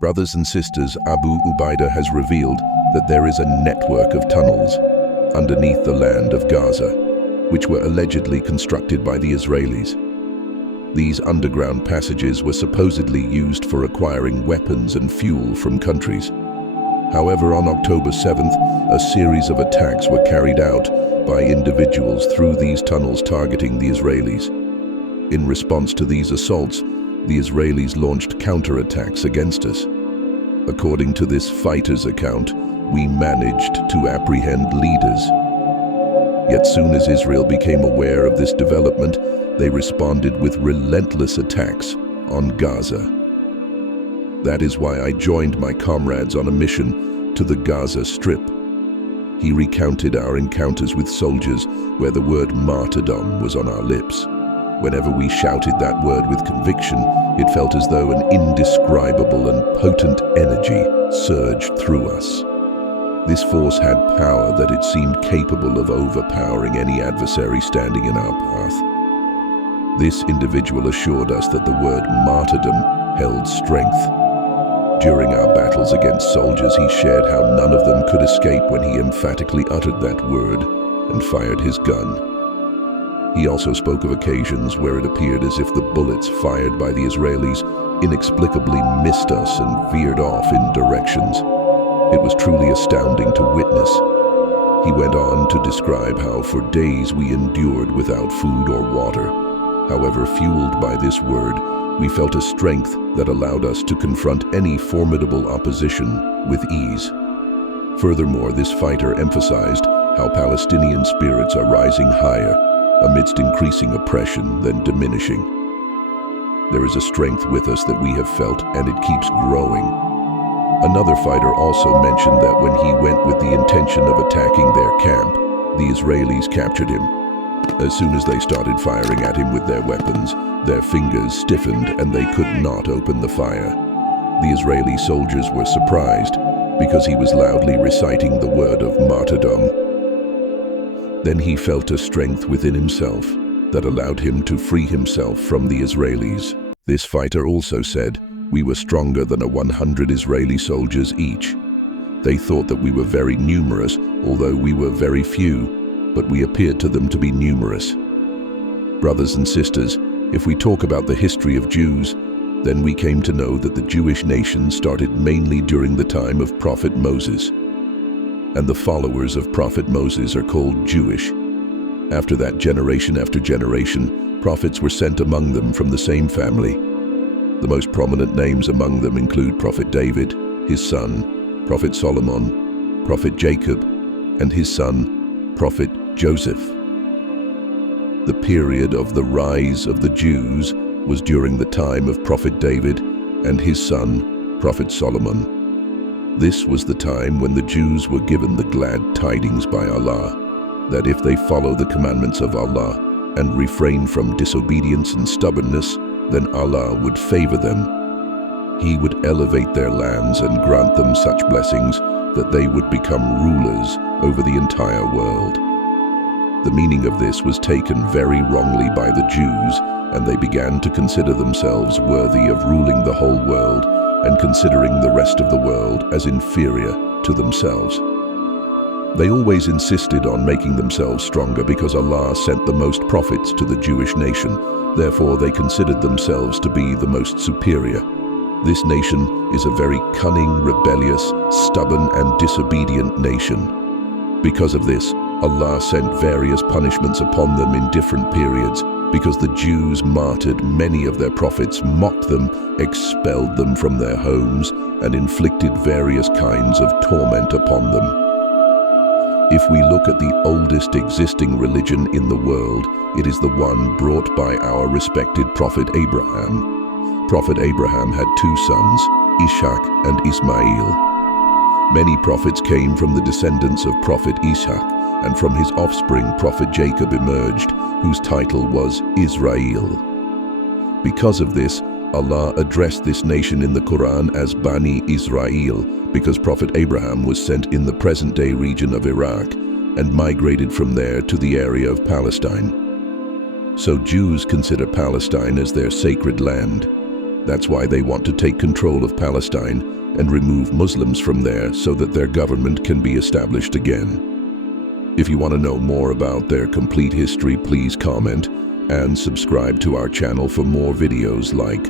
Brothers and sisters, Abuubaida has revealed that there is a network of tunnels underneath the land of Gaza, which were allegedly constructed by the Israelis. These underground passages were supposedly used for acquiring weapons and fuel from countries. However, on October 7th, a series of attacks were carried out by individuals through these tunnels targeting the Israelis. In response to these assaults, the Israelis launched counterattacks against us. According to this fighter's account, we managed to apprehend leaders. Yet soon as Israel became aware of this development, they responded with relentless attacks on Gaza. That is why I joined my comrades on a mission to the Gaza Strip. He recounted our encounters with soldiers where the word martyrdom was on our lips. Whenever we shouted that word with conviction, it felt as though an indescribable and potent energy surged through us. This force had power that it seemed capable of overpowering any adversary standing in our path. This individual assured us that the word martyrdom held strength. During our battles against soldiers, he shared how none of them could escape when he emphatically uttered that word and fired his gun. He also spoke of occasions where it appeared as if the bullets fired by the Israelis inexplicably missed us and veered off in directions. It was truly astounding to witness. He went on to describe how for days we endured without food or water. However, fueled by this word, we felt a strength that allowed us to confront any formidable opposition with ease. Furthermore, this fighter emphasized how Palestinian spirits are rising higher amidst increasing oppression than diminishing. There is a strength with us that we have felt, and it keeps growing. Another fighter also mentioned that when he went with the intention of attacking their camp, the Israelis captured him. As soon as they started firing at him with their weapons, their fingers stiffened and they could not open the fire. The Israeli soldiers were surprised because he was loudly reciting the word of martyrdom. Then he felt a strength within himself that allowed him to free himself from the Israelis. This fighter also said, "We were stronger than 100 Israeli soldiers each. They thought that we were very numerous, although we were very few, but we appeared to them to be numerous." Brothers and sisters, if we talk about the history of Jews, then we came to know that the Jewish nation started mainly during the time of Prophet Moses. And the followers of Prophet Moses are called Jewish. After that, generation after generation, prophets were sent among them from the same family. The most prominent names among them include Prophet David, his son, Prophet Solomon, Prophet Jacob, and his son, Prophet Joseph. The period of the rise of the Jews was during the time of Prophet David and his son, Prophet Solomon. This was the time when the Jews were given the glad tidings by Allah that if they follow the commandments of Allah and refrain from disobedience and stubbornness, then Allah would favor them. He would elevate their lands and grant them such blessings that they would become rulers over the entire world. The meaning of this was taken very wrongly by the Jews, and they began to consider themselves worthy of ruling the whole world and considering the rest of the world as inferior to themselves. They always insisted on making themselves stronger because Allah sent the most prophets to the Jewish nation. Therefore, they considered themselves to be the most superior. This nation is a very cunning, rebellious, stubborn, and disobedient nation. Because of this, Allah sent various punishments upon them in different periods, because the Jews martyred many of their prophets, mocked them, expelled them from their homes, and inflicted various kinds of torment upon them. If we look at the oldest existing religion in the world, it is the one brought by our respected Prophet Abraham. Prophet Abraham had two sons, Ishaq and Ismail. Many prophets came from the descendants of Prophet Ishaq, and from his offspring Prophet Jacob emerged, whose title was Israel. Because of this, Allah addressed this nation in the Quran as Bani Israel, because Prophet Abraham was sent in the present-day region of Iraq and migrated from there to the area of Palestine. So Jews consider Palestine as their sacred land. That's why they want to take control of Palestine and remove Muslims from there so that their government can be established again. If you want to know more about their complete history, please comment and subscribe to our channel for more videos like